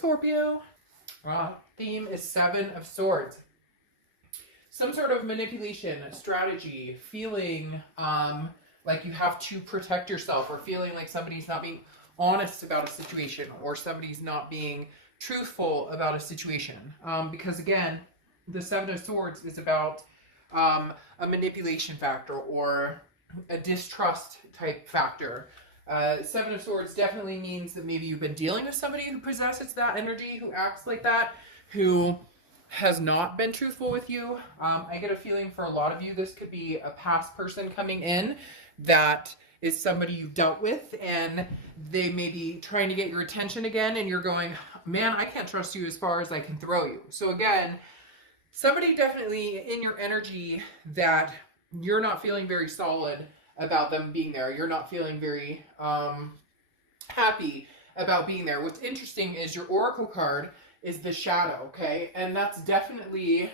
Scorpio. Theme is Seven of Swords. Some sort of manipulation, strategy, feeling like you have to protect yourself, or feeling like somebody's not being honest about a situation, or somebody's not being truthful about a situation. Because again, the Seven of Swords is about a manipulation factor or a distrust type factor. Seven of Swords definitely means that maybe you've been dealing with somebody who possesses that energy, who acts like that, who has not been truthful with you. I get a feeling for a lot of you, this could be a past person coming in that is somebody you dealt with, and they may be trying to get your attention again, and you're going, man, I can't trust you as far as I can throw you. So again, somebody definitely in your energy that you're not feeling very solid about them being there. You're not feeling very happy about being there. What's interesting is your oracle card is the shadow, okay? And that's definitely,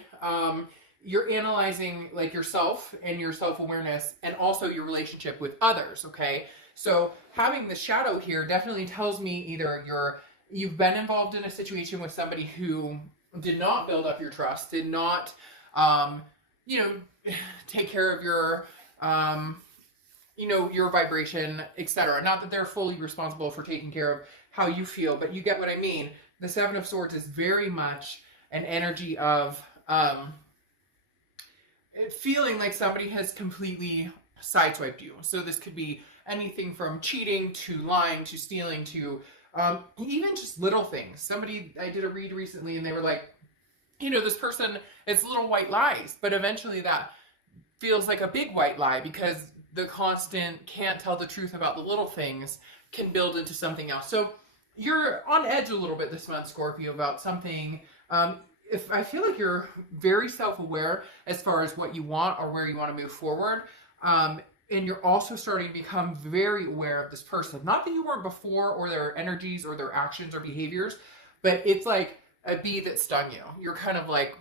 you're analyzing like yourself and your self-awareness, and also your relationship with others, okay? So having the shadow here definitely tells me either you've been involved in a situation with somebody who did not build up your trust, did not, take care of your, your vibration, etc. Not that they're fully responsible for taking care of how you feel, but you get what I mean. The Seven of Swords is very much an energy of feeling like somebody has completely sideswiped you. So this could be anything from cheating to lying to stealing to even just little things. I did a read recently and they were like, this person, it's little white lies, but eventually that feels like a big white lie, because the constant can't tell the truth about the little things can build into something else. So you're on edge a little bit this month, Scorpio, about something. If I feel like you're very self-aware as far as what you want or where you want to move forward. And you're also starting to become very aware of this person. Not that you weren't before, or their energies or their actions or behaviors, but it's like a bee that stung you. You're kind of like,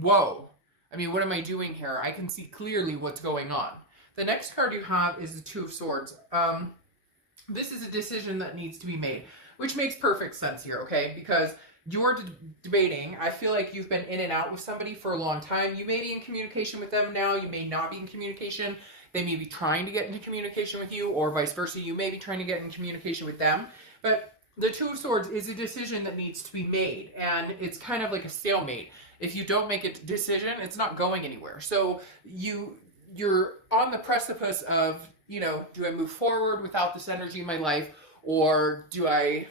whoa, I mean, what am I doing here? I can see clearly what's going on. The next card you have is the Two of Swords. This is a decision that needs to be made, which makes perfect sense here, okay? Because you're debating. I feel like you've been in and out with somebody for a long time. You may be in communication with them now. You may not be in communication. They may be trying to get into communication with you, or vice versa. You may be trying to get in communication with them. But the Two of Swords is a decision that needs to be made, and it's kind of like a stalemate. If you don't make a decision, it's not going anywhere. So you're on the precipice of, do I move forward without this energy in my life, or do I,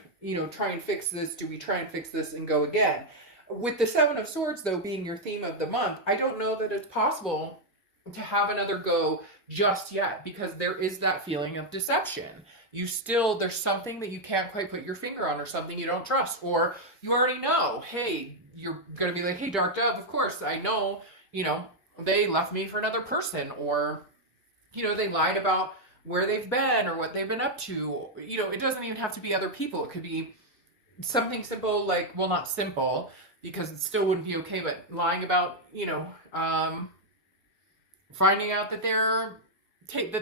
try and fix this? Do we try and fix this and go again? With the Seven of Swords, though, being your theme of the month, I don't know that it's possible to have another go just yet, because there is that feeling of deception. There's something that you can't quite put your finger on, or something you don't trust, or you already know, hey, you're going to be like, hey, Dark Dove, of course, I know, they left me for another person, or, they lied about where they've been or what they've been up to. It doesn't even have to be other people. It could be something simple like, well, not simple, because it still wouldn't be okay, but lying about, finding out that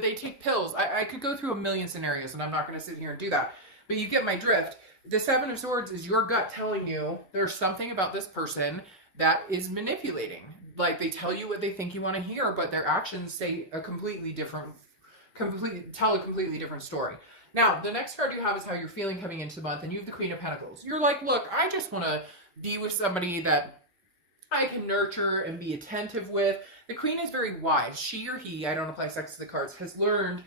they take pills. I could go through a million scenarios, and I'm not going to sit here and do that. But you get my drift. The Seven of Swords is your gut telling you there's something about this person that is manipulating. Like, they tell you what they think you want to hear, but their actions say tell a completely different story. Now, the next card you have is how you're feeling coming into the month, and you have the Queen of Pentacles. You're like, look, I just want to be with somebody that I can nurture and be attentive with. The Queen is very wise. She or he, I don't apply sex to the cards, has learned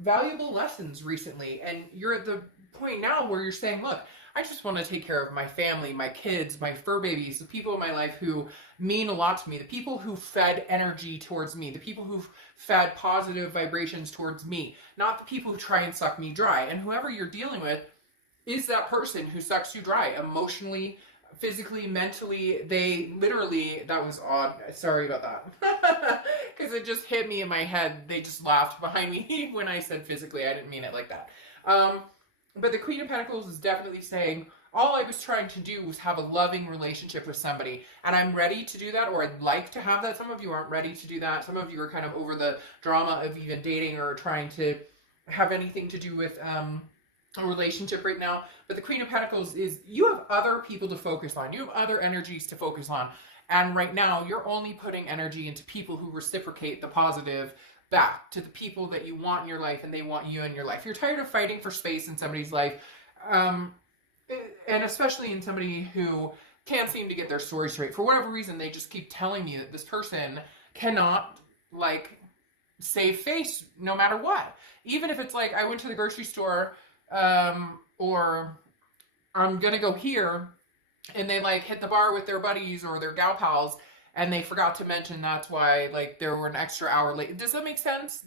valuable lessons recently. And you're at the point now where you're saying, look, I just want to take care of my family, my kids, my fur babies, the people in my life who mean a lot to me, the people who fed energy towards me, the people who've fed positive vibrations towards me, not the people who try and suck me dry. And whoever you're dealing with is that person who sucks you dry emotionally, physically, mentally. That was odd. Sorry about that. Because it just hit me in my head. They just laughed behind me when I said physically. I didn't mean it like that. But the Queen of Pentacles is definitely saying, all I was trying to do was have a loving relationship with somebody, and I'm ready to do that, or I'd like to have that. Some of you aren't ready to do that. Some of you are kind of over the drama of even dating or trying to have anything to do with a relationship right now. But the Queen of Pentacles is you have other people to focus on. You have other energies to focus on. And right now, you're only putting energy into people who reciprocate the positive back to the people that you want in your life and they want you in your life. You're tired of fighting for space in somebody's life. And especially in somebody who can't seem to get their story straight. For whatever reason, they just keep telling me that this person cannot, like, save face no matter what. Even if it's like, I went to the grocery store, or I'm gonna go here, and they, like, hit the bar with their buddies or their gal pals, and they forgot to mention that's why, like, they were an extra hour late. Does that make sense?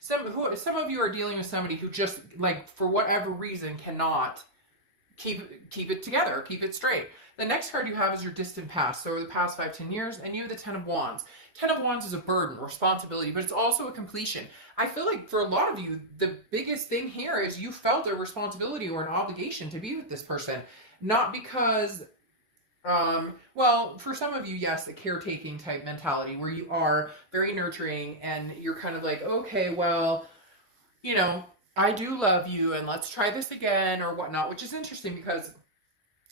Some of you are dealing with somebody who just, like, for whatever reason cannot keep it together, keep it straight. The next card you have is your distant past. So over the past 5-10 years, and you have the Ten of Wands. Ten of Wands is a burden, responsibility, but it's also a completion. I feel like for a lot of you, the biggest thing here is you felt a responsibility or an obligation to be with this person. Not because, well, for some of you, yes, the caretaking type mentality where you are very nurturing and you're kind of like, okay, well, you know, I do love you and let's try this again or whatnot, which is interesting because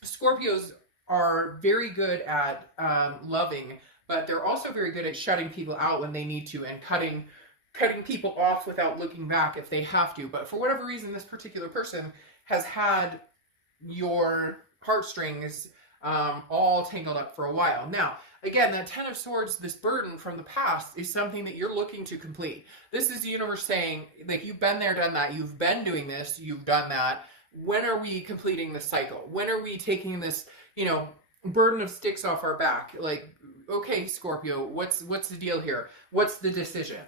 Scorpios are very good at loving, but they're also very good at shutting people out when they need to and cutting people off without looking back if they have to. But for whatever reason, this particular person has had your heartstrings all tangled up for a while. Now, again, that Ten of Swords, this burden from the past, is something that you're looking to complete. This is the universe saying, like, you've been there, done that. You've been doing this. You've done that. When are we completing this cycle? When are we taking this, you know, burden of sticks off our back? Like, okay, Scorpio, what's the deal here? What's the decision?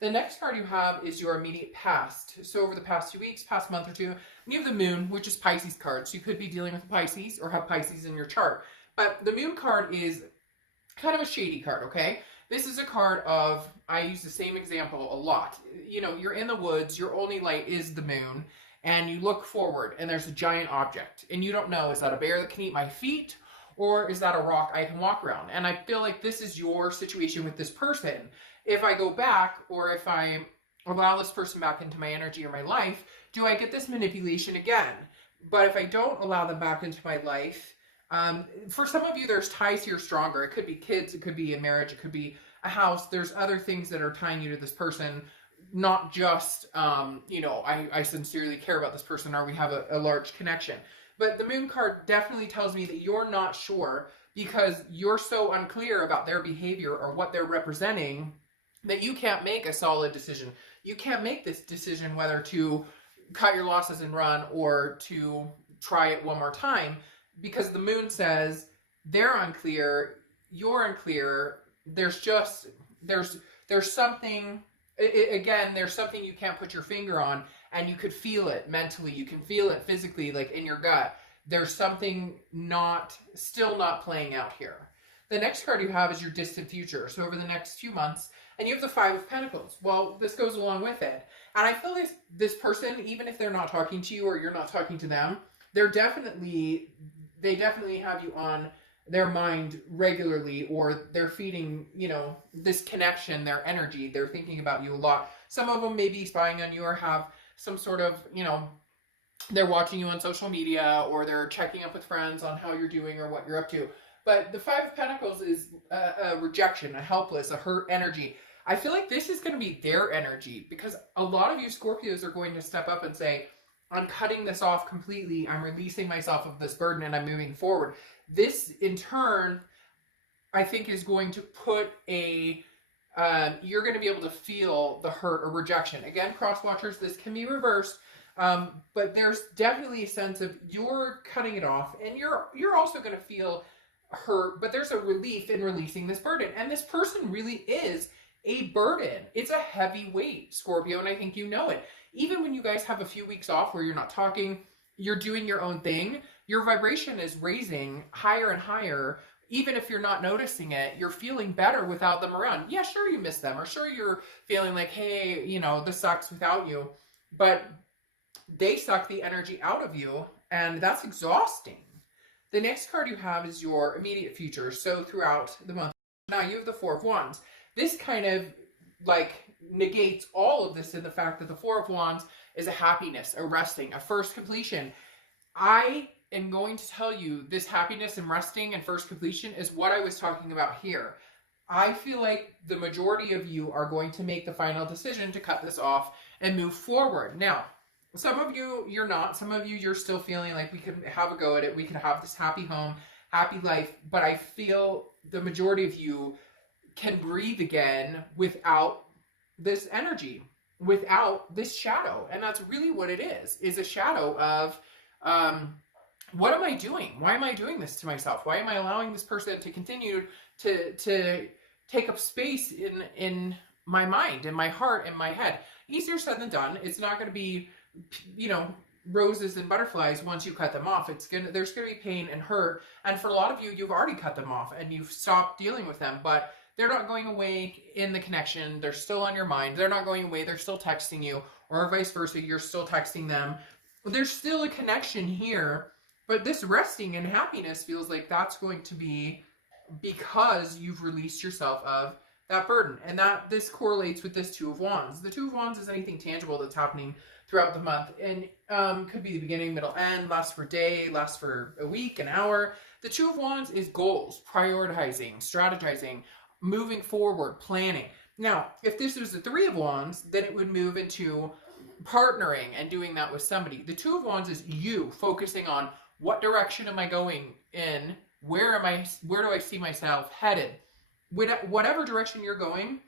The next card you have is your immediate past. So over the past 2 weeks, past month or two, you have the Moon, which is Pisces card. So you could be dealing with Pisces or have Pisces in your chart. But the Moon card is kind of a shady card, okay? This is a card of, I use the same example a lot. You know, you're in the woods, your only light is the moon, and you look forward, and there's a giant object. And you don't know, is that a bear that can eat my feet? Or is that a rock I can walk around? And I feel like this is your situation with this person. If I go back, or if I allow this person back into my energy or my life, do I get this manipulation again? But if I don't allow them back into my life, for some of you, there's ties here stronger. It could be kids, it could be a marriage, it could be a house. There's other things that are tying you to this person, not just, you know, I sincerely care about this person or we have a large connection. But the Moon card definitely tells me that you're not sure because you're so unclear about their behavior or what they're representing that you can't make a solid decision. You can't make this decision whether to cut your losses and run or to try it one more time, because the Moon says they're unclear, you're unclear. There's something, again, there's something you can't put your finger on, and you could feel it mentally, you can feel it physically, like in your gut. There's something still not playing out here. The next card you have is your distant future. So over the next few months, and you have the Five of Pentacles. Well, this goes along with it. And I feel like this person, even if they're not talking to you or you're not talking to them, they definitely have you on their mind regularly, or they're feeding, you know, this connection, their energy. They're thinking about you a lot. Some of them may be spying on you or have some sort of, you know, they're watching you on social media or they're checking up with friends on how you're doing or what you're up to. But the Five of Pentacles is a rejection, a helpless, a hurt energy. I feel like this is going to be their energy, because a lot of you Scorpios are going to step up and say, I'm cutting this off completely. I'm releasing myself of this burden and I'm moving forward. This, in turn, I think is going to put you're going to be able to feel the hurt or rejection. Again, cross watchers, this can be reversed. But there's definitely a sense of you're cutting it off, and you're also going to feel hurt, but there's a relief in releasing this burden. And this person really is a burden. It's a heavy weight, Scorpio, and I think you know it. Even when you guys have a few weeks off where you're not talking, you're doing your own thing, your vibration is raising higher and higher. Even if you're not noticing it, you're feeling better without them around. Yeah, sure, you miss them, or sure, you're feeling like, hey, you know, this sucks without you, but they suck the energy out of you, and that's exhausting. The next card you have is your immediate future. So throughout the month, now you have the Four of Wands. This kind of like negates all of this in the fact that the Four of Wands is a happiness, a resting, a first completion. I am going to tell you this happiness and resting and first completion is what I was talking about here. I feel like the majority of you are going to make the final decision to cut this off and move forward. Now, some of you, you're not. Some of you, you're still feeling like we could have a go at it. We could have this happy home, happy life. But I feel the majority of you can breathe again without this energy, without this shadow. And that's really what it is a shadow of, what am I doing? Why am I doing this to myself? Why am I allowing this person to continue to take up space in my mind, in my heart, in my head? Easier said than done. It's not going to be, you know, roses and butterflies once you cut them off. There's going to be pain and hurt. And for a lot of you, you've already cut them off and you've stopped dealing with them, but they're not going away in the connection. They're still on your mind. They're not going away. They're still texting you, or vice versa. You're still texting them. There's still a connection here, but this resting and happiness feels like that's going to be because you've released yourself of that burden. And that this correlates with this Two of Wands. The Two of Wands is anything tangible that's happening throughout the month, and could be the beginning, middle, end, lasts for a day, lasts for a week, an hour. The Two of Wands is goals, prioritizing, strategizing, moving forward, planning. Now, if this was the Three of Wands, then it would move into partnering and doing that with somebody. The Two of Wands is you focusing on what direction am I going in? Where do I see myself headed? Whatever direction you're going,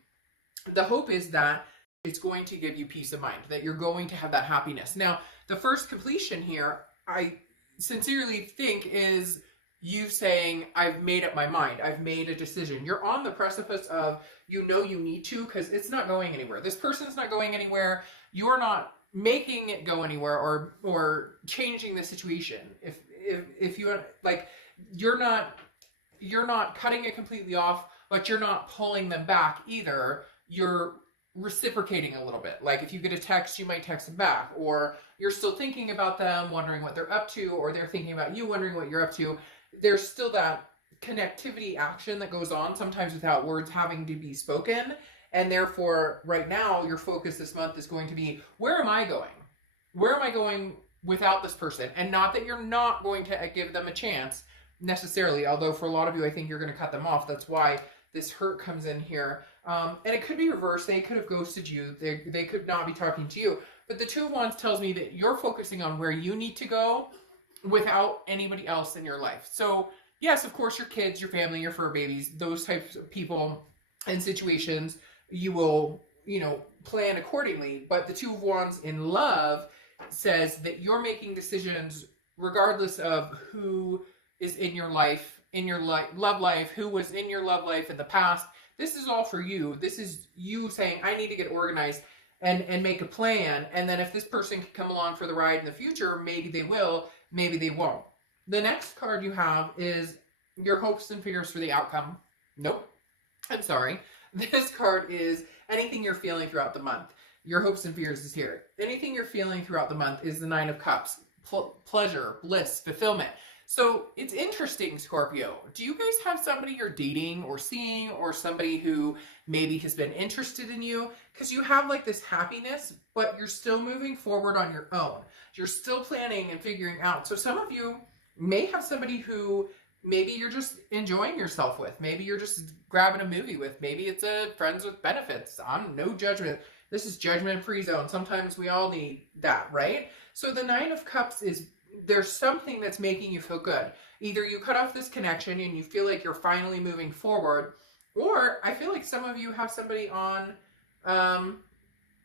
the hope is that it's going to give you peace of mind, that you're going to have that happiness. Now, the first completion here, I sincerely think is you saying, I've made up my mind. I've made a decision. You're on the precipice of, you know, you need to, because it's not going anywhere. This person's not going anywhere. You're not making it go anywhere or changing the situation. If you like, you're not cutting it completely off, but you're not pulling them back either. You're reciprocating a little bit. Like if you get a text, you might text them back, or you're still thinking about them, wondering what they're up to, or they're thinking about you, wondering what you're up to. There's still that connectivity action that goes on, sometimes without words having to be spoken. And therefore, right now, your focus this month is going to be, where am I going? Where am I going without this person? And not that you're not going to give them a chance necessarily, although for a lot of you, I think you're going to cut them off. That's why this hurt comes in here. And it could be reversed. They could have ghosted you. They could not be talking to you. But the Two of Wands tells me that you're focusing on where you need to go without anybody else in your life. So yes, of course, your kids, your family, your fur babies, those types of people and situations, you will, you know, plan accordingly. But the Two of Wands in love says that you're making decisions regardless of who is in your life, love life, who was in your love life in the past. This is all for you. This is you saying, I need to get organized and make a plan. And then if this person can come along for the ride in the future, maybe they will, maybe they won't. The next card you have is your hopes and fears for the outcome. Nope. I'm sorry. This card is anything you're feeling throughout the month. Your hopes and fears is here. Anything you're feeling throughout the month is the Nine of Cups. Pleasure, bliss, fulfillment. So it's interesting, Scorpio. Do you guys have somebody you're dating or seeing, or somebody who maybe has been interested in you? Because you have like this happiness, but you're still moving forward on your own. You're still planning and figuring out. So some of you may have somebody who maybe you're just enjoying yourself with. Maybe you're just grabbing a movie with. Maybe it's a friends with benefits. I'm no judgment. This is judgment-free zone. Sometimes we all need that, right? So the Nine of Cups is, there's something that's making you feel good. Either you cut off this connection and you feel like you're finally moving forward, or I feel like some of you have somebody on, I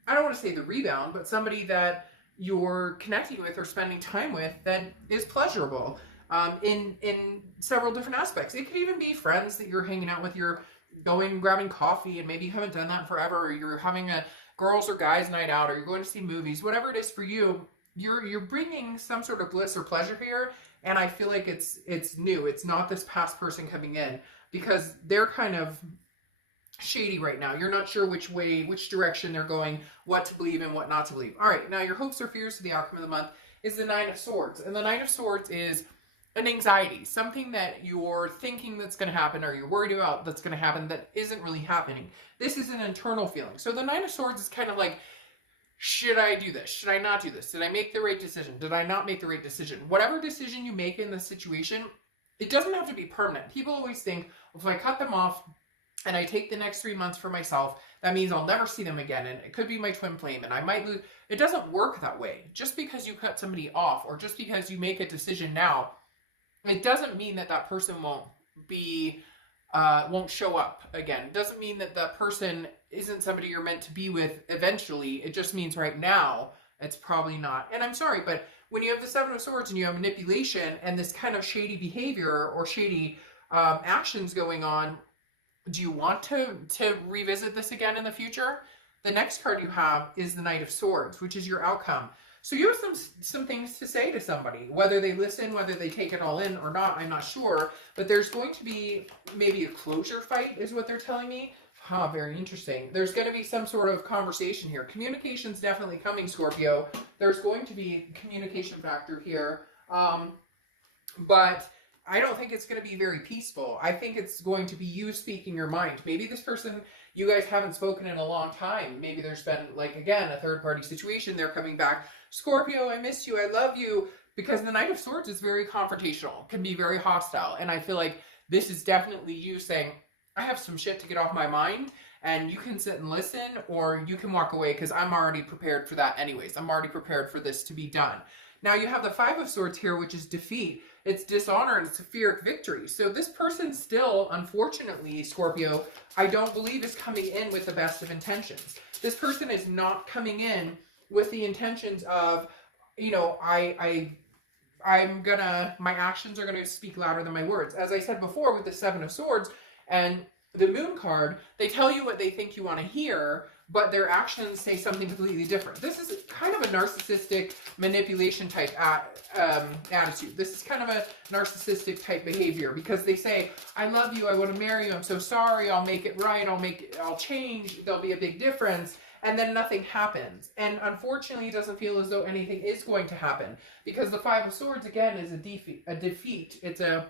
don't want to say the rebound, but somebody that you're connecting with or spending time with that is pleasurable in several different aspects. It could even be friends that you're hanging out with. You're going, grabbing coffee, and maybe you haven't done that forever, or you're having a girls or guys night out, or you're going to see movies, whatever it is for you. You're bringing some sort of bliss or pleasure here, and I feel like it's new. It's not this past person coming in, because they're kind of shady right now. You're not sure which direction they're going, what to believe and what not to believe. All right, now your hopes or fears for the outcome of the month is the Nine of Swords, and the Nine of Swords is an anxiety, something that you're thinking that's going to happen, or you're worried about that's going to happen that isn't really happening. This is an internal feeling. So the Nine of Swords is kind of like, should I do this? Should I not do this? Did I make the right decision? Did I not make the right decision? Whatever decision you make in the situation, it doesn't have to be permanent. People always think, well, if I cut them off and I take the next 3 months for myself, that means I'll never see them again. And it could be my twin flame and I might lose. It doesn't work that way. Just because you cut somebody off or just because you make a decision now, it doesn't mean that that person won't show up again. It doesn't mean that that person isn't somebody you're meant to be with eventually. It just means right now it's probably not. And I'm sorry, but when you have the Seven of Swords and you have manipulation and this kind of shady behavior or shady actions going on, do you want to revisit this again in the future? The next card you have is the Knight of Swords, which is your outcome. So you have some things to say to somebody. Whether they listen, whether they take it all in or not, I'm not sure. But there's going to be maybe a closure fight is what they're telling me. Very interesting. There's going to be some sort of conversation here. Communication's definitely coming, Scorpio. There's going to be a communication factor here. But I don't think it's going to be very peaceful. I think it's going to be you speaking your mind. Maybe this person, you guys haven't spoken in a long time. Maybe there's been, like, again, a third-party situation. They're coming back. Scorpio, I miss you. I love you. Because the Knight of Swords is very confrontational. Can be very hostile. And I feel like this is definitely you saying, I have some shit to get off my mind. And you can sit and listen, or you can walk away because I'm already prepared for that anyways. I'm already prepared for this to be done. Now you have the Five of Swords here, which is defeat. It's dishonor and it's a Pyrrhic victory. So this person still, unfortunately, Scorpio, I don't believe is coming in with the best of intentions. This person is not coming in with the intentions of, you know, my actions are gonna speak louder than my words. As I said before with the Seven of Swords and the Moon card, they tell you what they think you want to hear, but their actions say something completely different. This is kind of a narcissistic manipulation type attitude. This is kind of a narcissistic type behavior because they say, I love you, I want to marry you, I'm so sorry, I'll make it right, I'll change, there'll be a big difference, and then nothing happens. And unfortunately, it doesn't feel as though anything is going to happen because the Five of Swords, again, is a defeat. It's a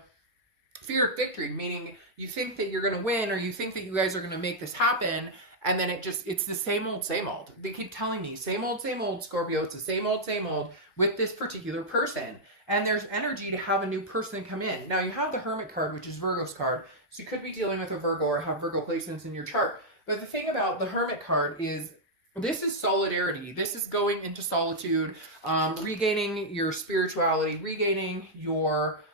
Pyrrhic victory, meaning you think that you're going to win or you think that you guys are going to make this happen, and then it's the same old, same old. They keep telling me, same old, Scorpio. It's the same old with this particular person. And there's energy to have a new person come in. Now, you have the Hermit card, which is Virgo's card. So you could be dealing with a Virgo or have Virgo placements in your chart. But the thing about the Hermit card is this is solidarity. This is going into solitude, regaining your spirituality, regaining your,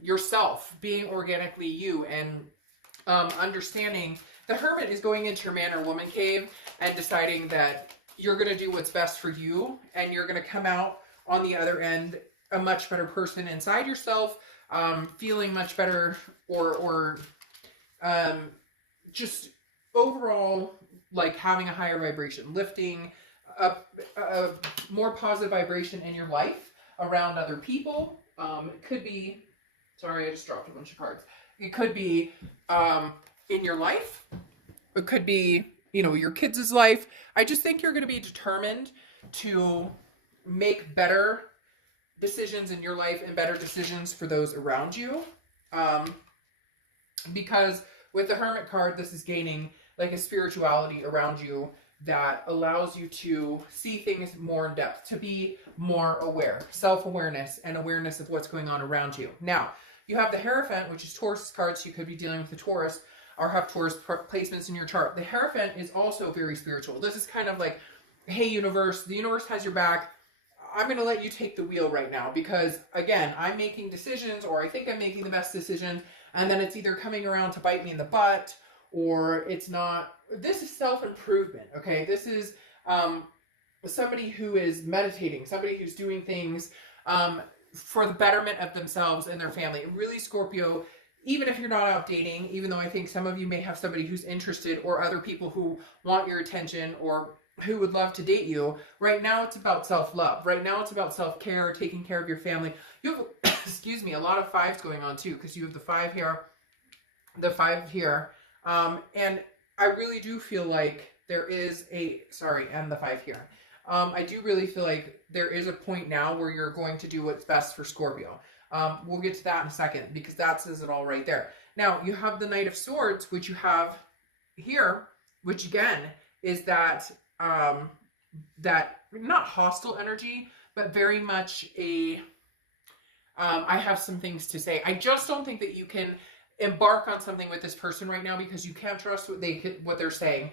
yourself, being organically you, and understanding. The Hermit is going into your man or woman cave and deciding that you're going to do what's best for you, and you're going to come out on the other end a much better person inside yourself, feeling much better, or just overall like having a higher vibration, lifting up a more positive vibration in your life around other people. It could be, sorry, I just dropped a bunch of cards. It could be in your life. It could be, your kids' life. I just think you're going to be determined to make better decisions in your life and better decisions for those around you. Because with the Hermit card, this is gaining like a spirituality around you that allows you to see things more in depth, to be more aware, self-awareness and awareness of what's going on around you. Now, you have the Hierophant, which is Taurus card, so you could be dealing with the Taurus or have Taurus placements in your chart. The Hierophant is also very spiritual. This is kind of like, hey, universe, the universe has your back. I'm going to let you take the wheel right now because, again, I'm making decisions, or I think I'm making the best decision, and then it's either coming around to bite me in the butt or it's not. This is self-improvement, okay? This is somebody who is meditating, somebody who's doing things for the betterment of themselves and their family. Really, Scorpio, even if you're not out dating, even though I think some of you may have somebody who's interested or other people who want your attention or who would love to date you, right now it's about self-love. Right now it's about self-care, taking care of your family. You have, excuse me, a lot of fives going on too, because you have the 5 here, the 5 here, and I really do feel like there is a, and the 5 here. I do really feel like there is a point now where you're going to do what's best for Scorpio. We'll get to that in a second because that says it all right there. Now, you have the Knight of Swords, which you have here, which again is that that not hostile energy, but very much a I have some things to say. I just don't think that you can embark on something with this person right now because you can't trust what they're saying.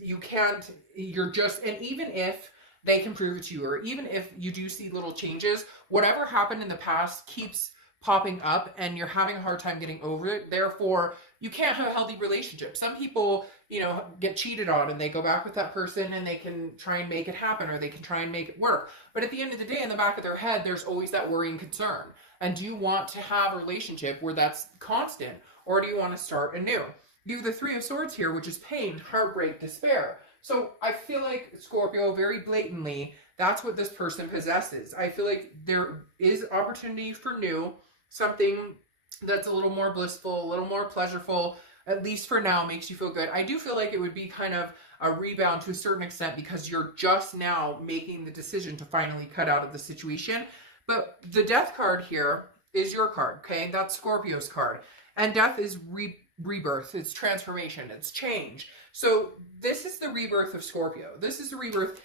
You can't. You're just, and even if they can prove it to you, or even if you do see little changes, whatever happened in the past keeps popping up, and you're having a hard time getting over it. Therefore, you can't have a healthy relationship. Some people, you know, get cheated on and they go back with that person and they can try and make it happen, or they can try and make it work. But at the end of the day, in the back of their head, there's always that worry and concern. And do you want to have a relationship where that's constant, or do you want to start anew? You have the Three of Swords here, which is pain, heartbreak, despair. So I feel like, Scorpio, very blatantly, that's what this person possesses. I feel like there is opportunity for new, something that's a little more blissful, a little more pleasurable, at least for now, makes you feel good. I do feel like it would be kind of a rebound to a certain extent because you're just now making the decision to finally cut out of the situation. But the Death card here is your card, okay? That's Scorpio's card. And death is rebirth, it's transformation, it's change. So this is the rebirth of Scorpio. This is the rebirth.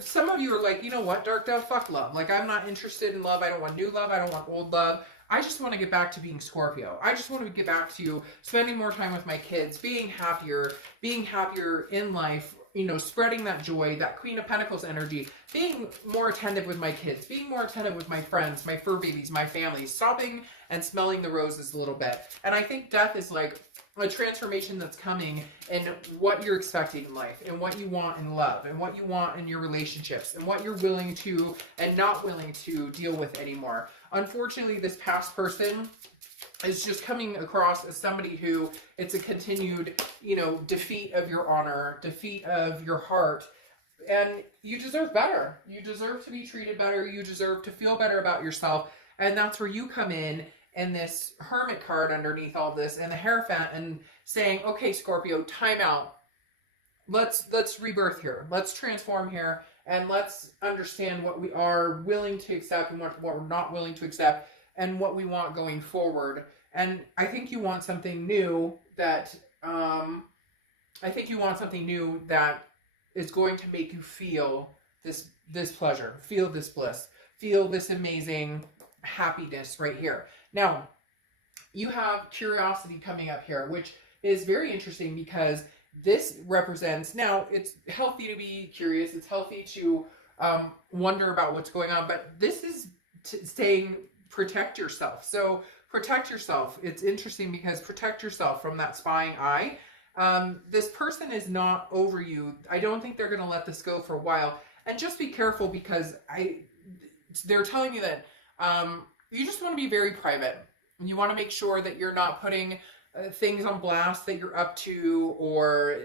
Some of you are like, you know what, Dark Dove, fuck love. Like, I'm not interested in love. I don't want new love. I don't want old love. I just want to get back to being Scorpio. I just want to get back to spending more time with my kids, being happier in life, you know, spreading that joy, that Queen of Pentacles energy, being more attentive with my kids, being more attentive with my friends, my fur babies, my family, stopping and smelling the roses a little bit. And I think death is like a transformation that's coming in what you're expecting in life, and what you want in love, and what you want in your relationships, and what you're willing to and not willing to deal with anymore. Unfortunately, this past person is just coming across as somebody who, it's a continued, you know, defeat of your honor, defeat of your heart, and you deserve better. You deserve to be treated better. You deserve to feel better about yourself, and that's where you come in. And this Hermit card underneath all this, and the Hierophant, and saying, okay, Scorpio, time out. Let's rebirth here. Let's transform here, and let's understand what we are willing to accept and what we're not willing to accept, and what we want going forward. And I think you want something new that is going to make you feel this pleasure, feel this bliss, feel this amazing happiness right here. Now, you have curiosity coming up here, which is very interesting because this represents, now it's healthy to be curious, it's healthy to wonder about what's going on, but this is saying protect yourself. So protect yourself. It's interesting because protect yourself from that spying eye. This person is not over you. I don't think they're going to let this go for a while. And just be careful because they're telling you that you just want to be very private. You want to make sure that you're not putting things on blast that you're up to, or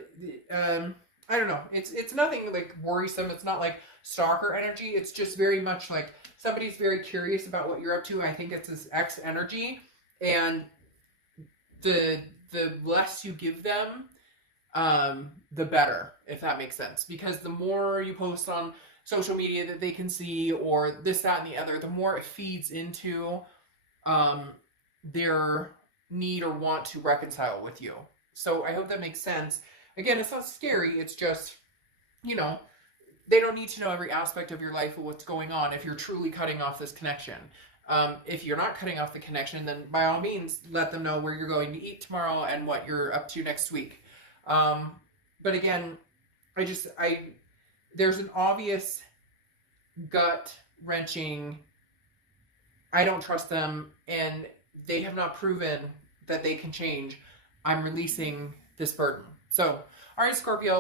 I don't know. It's nothing like worrisome. It's not like stalker energy. It's just very much like somebody's very curious about what you're up to. I think it's this X energy, and the less you give them, the better, if that makes sense. Because the more you post on social media that they can see, or this, that, and the other, the more it feeds into their need or want to reconcile with you. So I hope that makes sense. Again, it's not scary. It's just, you know, they don't need to know every aspect of your life or what's going on if you're truly cutting off this connection. If you're not cutting off the connection, then by all means, let them know where you're going to eat tomorrow and what you're up to next week. But again, there's an obvious gut-wrenching, I don't trust them, and they have not proven that they can change. I'm releasing this burden. So, all right, Scorpio.